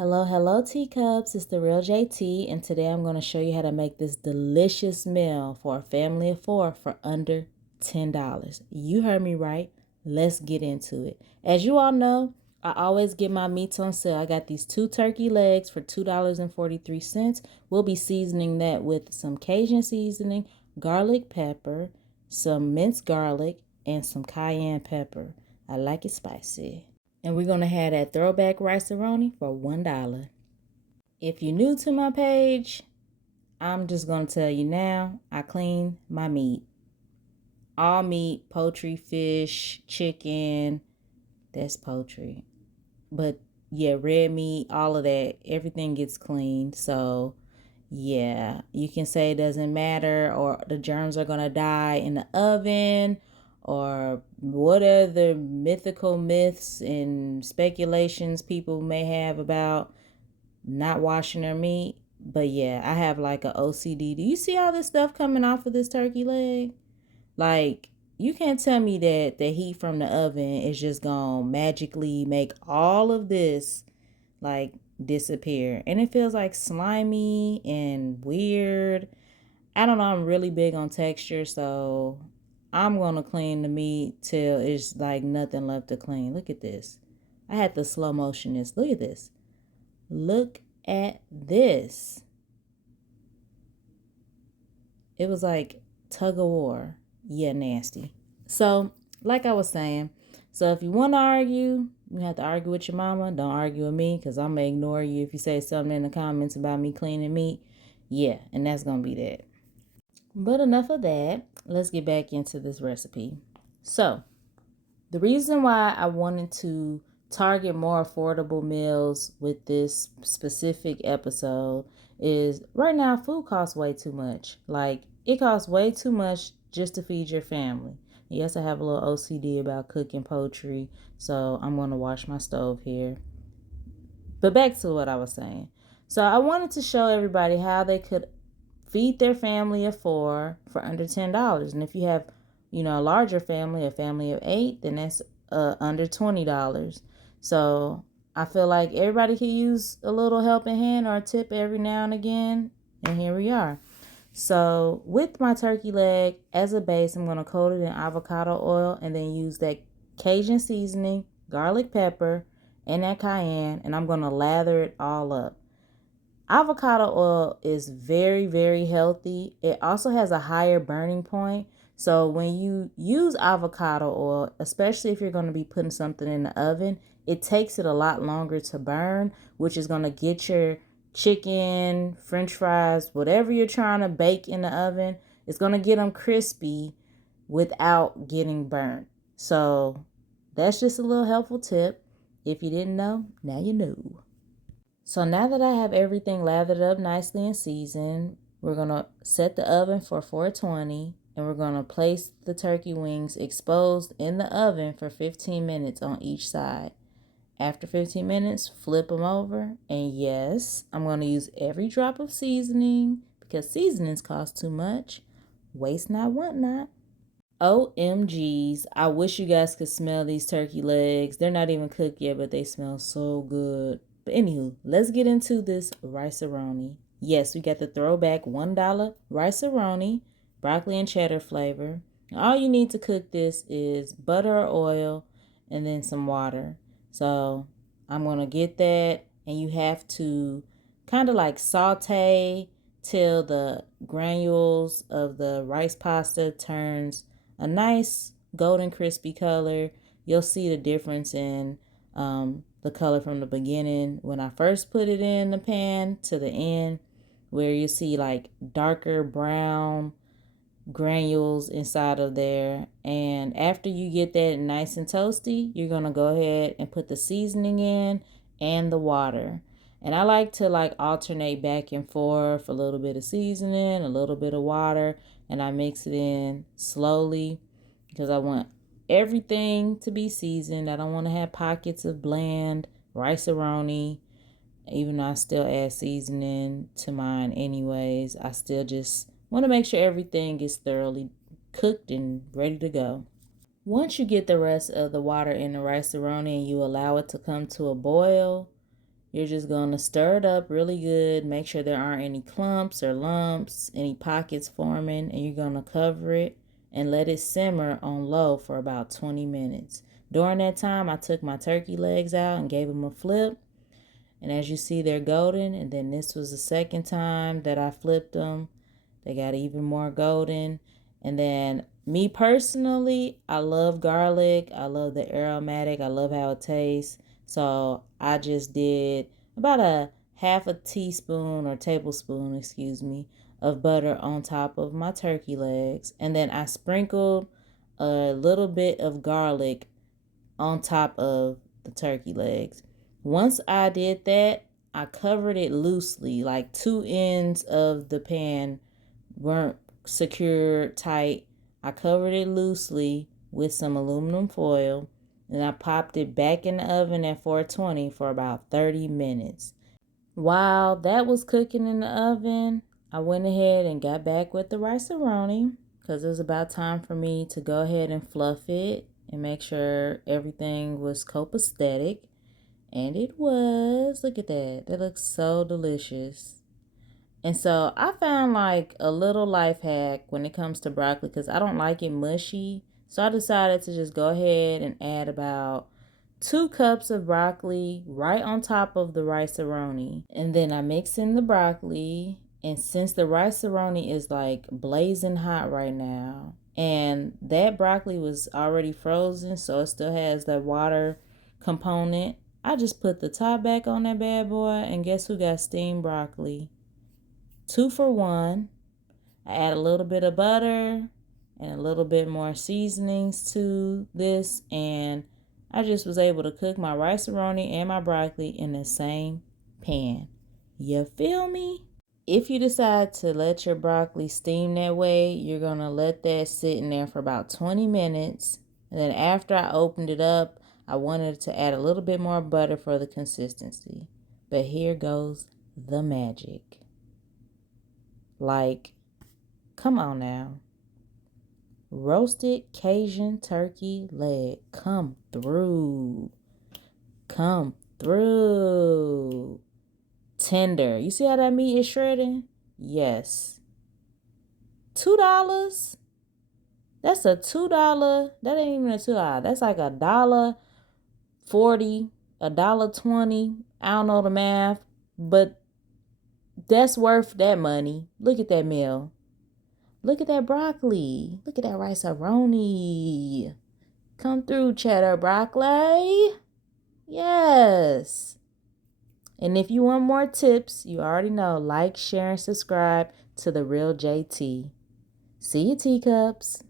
Hello, Teacups. It's the real JT, and today I'm going to show you how to make this delicious meal for a family of four for under $10. You heard me right. Let's get into it. As you all know, I always get my meats on sale. I got these 2 turkey legs for $2.43. We'll be seasoning that with some Cajun seasoning, garlic pepper, some minced garlic, and some cayenne pepper. I like it spicy. And we're going to have that throwback rice-a-roni for $1. If you're new to my page, I'm just going to tell you now, I clean my meat. All meat, poultry, fish, chicken, that's poultry. But yeah, red meat, all of that, everything gets cleaned. So yeah, you can say it doesn't matter or the germs are going to die in the oven or what other mythical myths and speculations people may have about not washing their meat. But yeah, I have like a OCD. Do you see all this stuff coming off of this turkey leg? Like, you can't tell me that the heat from the oven is just gonna magically make all of this like disappear. And it feels like slimy and weird. I don't know, I'm really big on texture, so I'm gonna clean the meat till it's like nothing left to clean. Look at this. I had to slow motion this. Look at this. Look at this. It was like tug of war. Yeah, nasty. So, like I was saying, so if you want to argue, you have to argue with your mama. Don't argue with me because I'm going to ignore you if you say something in the comments about me cleaning meat. Yeah, and that's going to be that. But enough of that. Let's get back into this recipe. So, the reason why I wanted to target more affordable meals with this specific episode is right now food costs way too much. Like, it costs way too much just to feed your family. Yes, I have a little OCD about cooking poultry, so I'm going to wash my stove here. But back to what I was saying. So I wanted to show everybody how they could feed their family of four for under $10. And if you have, a larger family, a family of 8, then that's under $20. So I feel like everybody could use a little helping hand or a tip every now and again. And here we are. So with my turkey leg as a base, I'm going to coat it in avocado oil and then use that Cajun seasoning, garlic pepper, and that cayenne, and I'm going to lather it all up. Avocado oil is very, very healthy. It also has a higher burning point. So when you use avocado oil, especially if you're going to be putting something in the oven, it takes it a lot longer to burn, which is going to get your chicken, french fries, whatever you're trying to bake in the oven, it's going to get them crispy without getting burnt. So that's just a little helpful tip. If you didn't know, now you know. So now that I have everything lathered up nicely and seasoned, we're going to set the oven for 420 and we're going to place the turkey wings exposed in the oven for 15 minutes on each side. After 15 minutes, flip them over. And yes, I'm going to use every drop of seasoning because seasonings cost too much. Waste not, want not. OMGs, I wish you guys could smell these turkey legs. They're not even cooked yet, but they smell so good. But anywho, let's get into this rice-a-roni. Yes, we got the throwback $1 rice-a-roni, broccoli and cheddar flavor. All you need to cook this is butter or oil and then some water. So I'm going to get that, and you have to kind of like saute till the granules of the rice pasta turns a nice golden crispy color. You'll see the difference in the color from the beginning when I first put it in the pan to the end, where you see like darker brown granules inside of there. And after you get that nice and toasty, you're going to go ahead and put the seasoning in and the water. And I like to like alternate back and forth, a little bit of seasoning, a little bit of water, and I mix it in slowly because I want everything to be seasoned. I don't want to have pockets of bland rice-a-roni. Even though I still add seasoning to mine anyways, I still just want to make sure everything is thoroughly cooked and ready to go. Once you get the rest of the water in the rice-a-roni and you allow it to come to a boil, You're just going to stir it up really good. Make sure there aren't any clumps or lumps, any pockets forming, and you're going to cover it and let it simmer on low for about 20 minutes. During that time, I took my turkey legs out and gave them a flip. And as you see, they're golden. And then this was the second time that I flipped them. They got even more golden. And then me personally, I love garlic. I love the aromatic. I love how it tastes. So I just did about a half a teaspoon or tablespoon, excuse me, of butter on top of my turkey legs. And then I sprinkled a little bit of garlic on top of the turkey legs. Once I did that, I covered it loosely, like two ends of the pan weren't secured tight. I covered it loosely with some aluminum foil, and I popped it back in the oven at 420 for about 30 minutes. While that was cooking in the oven, I went ahead and got back with the rice-a-roni because it was about time for me to go ahead and fluff it and make sure everything was copacetic. And it was. Look at that. That looks so delicious. And so I found like a little life hack when it comes to broccoli because I don't like it mushy. So I decided to just go ahead and add about 2 cups of broccoli right on top of the rice-a-roni. And then I mix in the broccoli. And since the rice-a-roni is like blazing hot right now, and that broccoli was already frozen, so it still has that water component, I just put the top back on that bad boy, and guess who got steamed broccoli? 2 for 1. I add a little bit of butter and a little bit more seasonings to this, and I just was able to cook my rice-a-roni and my broccoli in the same pan. You feel me? If you decide to let your broccoli steam that way, you're going to let that sit in there for about 20 minutes. And then after I opened it up, I wanted to add a little bit more butter for the consistency. But here goes the magic. Like, come on now. Roasted Cajun turkey leg. Come through. Come through. Tender. You see how that meat is shredding? Yes. $2? That's a $2. That ain't even a $2. That's like $1.40, $1.20. I don't know the math, but that's worth that money. Look at that meal. Look at that broccoli. Look at that rice-a-roni. Come through, Cheddar-Broccoli. Yes. And if you want more tips, you already know, like, share, and subscribe to The Real JT. See you, Teacups.